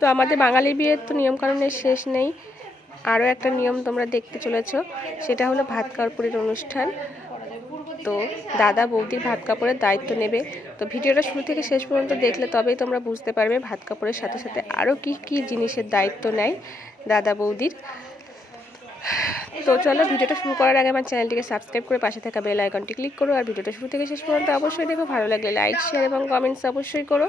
তো আমাদের বাঙালি বিয়ের তো নিয়মকানুনের শেষ নেই। আরও একটা নিয়ম তোমরা দেখতে চলেছ, সেটা হলো ভাত কাপড়ের অনুষ্ঠান। তো দাদা বৌদির ভাত কাপড়ের দায়িত্ব নেবে। তো ভিডিওটা শুরু থেকে শেষ পর্যন্ত দেখলে তবেই তোমরা বুঝতে পারবে ভাত কাপড়ের সাথে সাথে আরও কি কি জিনিসের দায়িত্ব নেয় দাদা বৌদির। তো চলো, ভিডিওটা শুরু করার আগে আমার চ্যানেলটিকে সাবস্ক্রাইব করে পাশে থাকা বেল আইকনটি ক্লিক করো। আর ভিডিওটা শুরু থেকে শেষ পর্যন্ত অবশ্যই দেখো। ভালো লাগলে লাইক, শেয়ার এবং কমেন্টস অবশ্যই করো।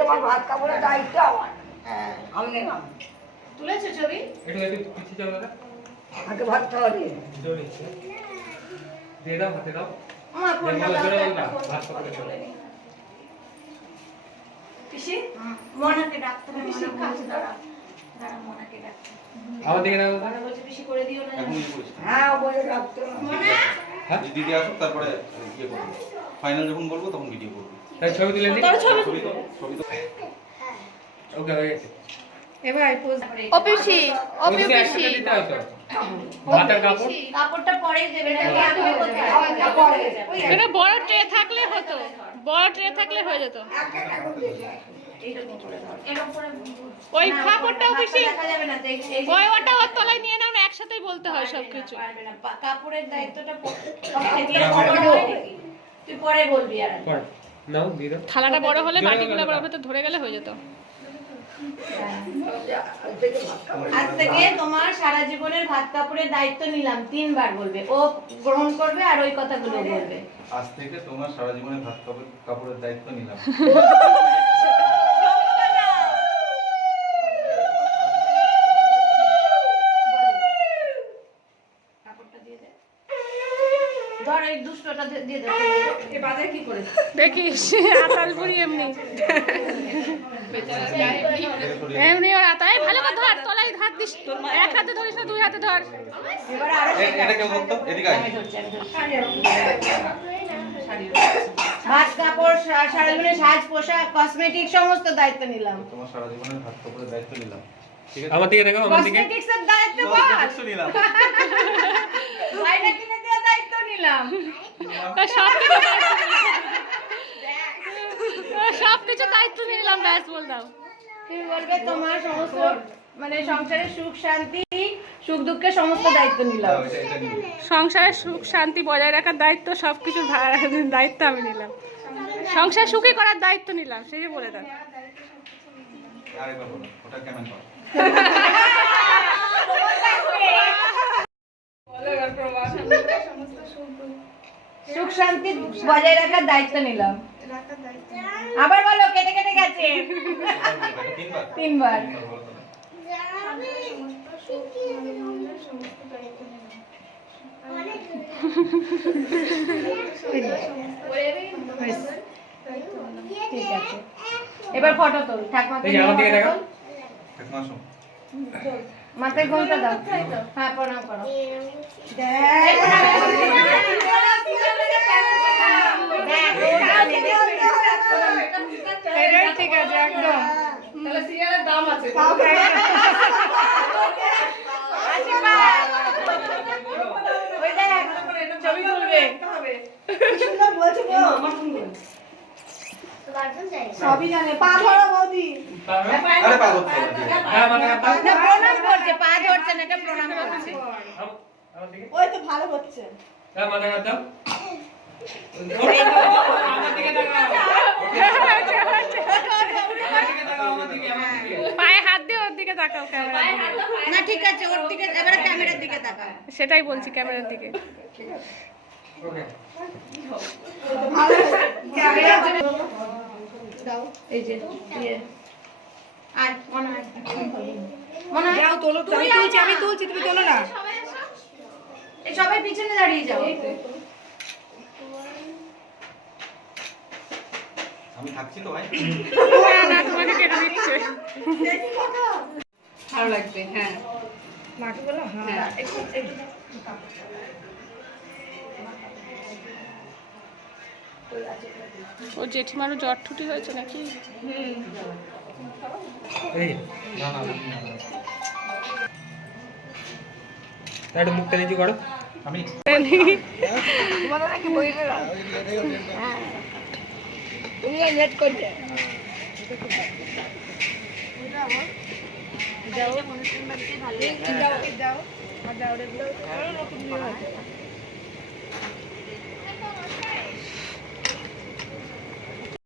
তোমার ভাত কাপড়ের দায়িত্ব আমার। আমি নিলাম। তুলেছো ছবি? একটু পিছিয়ে যাও দাদা। আগে ভাত খাওয়া দিয়ে দিয়ে দাও, হাতে দাও। আমার ফোনটা ভাত চলে করে নি। পিসি মনাকে ডাকতে হবে, পিসি কাছে দাঁড়া দাঁড়া, মনাকে ডাকতে আমার দিকে দাও দাদা। মনা বলছে পিসি করে দিও না। হ্যাঁ বলে রাখতে মনা হ্যাঁ দিদি আসুক, তারপরে ইয়ে করবো, ফাইনাল যখন বলবো তখন ভিডিও করবো। তাই ছবি তুলে দিই। তোর ছবি ছবি তো ছবি তো ওকে হয়ে গেছে। এবার পোজ ও পিসি, ও ওই দিকে পিসি, একসাথে দিতে হয় তো। ভাতের কাপড় কাপড়টা পরে দেবে না, আগে কোথায় এটা বড় ট্রে থাকলে হতো, বড় ট্রে থাকলে হয়ে যেত। এরকম করে ওই কাপড়টাও পিসি, দেখা যাবে না তো, এই ওই ওটা ওর তলায় নিয়ে নাও না, একসাথেই বলতে হয় সবকিছু। পারবে না, কাপড়ের দায়িত্বটা তুই পরে বলবি। আর পর নাও দিয়ে দাও। থালাটা বড় হলে জোরে বাটিগুলো বলো। বরাবর তো ধরে গেলে হয়ে যেত। আজ থেকে তোমার সারা জীবনের ভাত কাপড়ের দায়িত্ব নিলাম, 3 বার বলবে, ও গ্রহণ করবে আর ওই কথাগুলো বলবে। আজ থেকে তোমার সারা জীবনে ভাত কাপড়ের দায়িত্ব নিলাম। কাপড়টা দিয়ে দে, ধর এই দুষ্টটা দিয়ে দে। এই বাজার কি করে দেখিস আতাল বুড়ি এমনি এমনি ওর আতায় ভালো করে ধর, তলায় হাত দিস, এক হাতে ধরিস না, 2 হাতে ধর। এবার আরো এটা কেউ করতো? এদিকে আয়। ভাত কাপড়, সারা জীবনের সাজ পোশাক, কসমেটিক সমস্ত দায়িত্ব নিলাম। তোমার সারা জীবনের ভাত কাপড়ের দায়িত্ব নিলাম। ঠিক আছে? আমার দিকে দেখো, আমার দিকে। কসমেটিক্স এর দায়িত্ব বল, দায়িত্ব নিলাম। আয়না কিনে দেওয়ার দায়িত্ব নিলাম। সবকিছু দায়িত্ব নিলাম, ব্যাস বল দাও। তুমি বলবে তোমার সমস্ত মানে সংসারের সুখ শান্তি, সুখ দুঃখের সমস্ত দায়িত্ব নিলাম। দাও, এটা নিবি। সংসারের সুখ শান্তি বজায় রাখার দায়িত্ব, সবকিছু দায়িত্ব আমি নিলাম। সংসার সুখী করার দায়িত্ব নিলাম, সেই বলে দাও। আরেকবার বলো, ওটা কেমন কর? সুখ শান্তি বজায় রাখার দায়িত্ব নিলাম। আবার বলো, কেটে কেটে গেছে। তিনবার? 3 বার। তিনবার বলো তো। ঠিক আছে, এবার ফটো তোল, ঠাকুমাকে এই যে আমার দিকে দেখো। ঠাকুমা আসো। মাথায় ঘোমটা দাও। হ্যাঁ, প্রণাম করো। ঠিক আছে, একদম। তাহলে সিরিয়ালের দাম আছে। ওই দেখ, ছবি তুলবে। সবই জানে। পা ধরো বৌদি। আরে পা ধরতে হবে। হ্যাঁ, মানে না, প্রণাম করছে, পা ধরছে না, এটা প্রণাম করছে। আমার দিকে। ওই তো ভালো হচ্ছে। হ্যাঁ, মানে দাও। আমার দিকে তাকাও। আমার দিকে তাকাও, আমার দিকে। পায়ে হাত দিয়ে ওর দিকে তাকাও ক্যামেরার দিকে। না ঠিক আছে, ওর দিকে এবারে ক্যামেরার দিকে তাকাও। সেটাই বলছি, ক্যামেরার দিকে। ওকে এই যে আর মনে হয় যাও তোলো তো, আমি তুলছি তুমি তোলো না। এই সবাই পিছনে দাঁড়িয়ে যাও। আমি থাকছি তো ভাই। না, তোমাকে কেটে দিচ্ছে। ভালো লাগবে, হ্যাঁ মাকে বলো হ্যাঁ একটু ও জেঠিমারও জ্বর ঠুটি হয়েছে নাকি? এই না না না, না। একটু মুখটা নিচু করো। আমি তোমাদের নাকি বইরে হ্যাঁ তুমি নেট করতে যাও যাও যাও যাও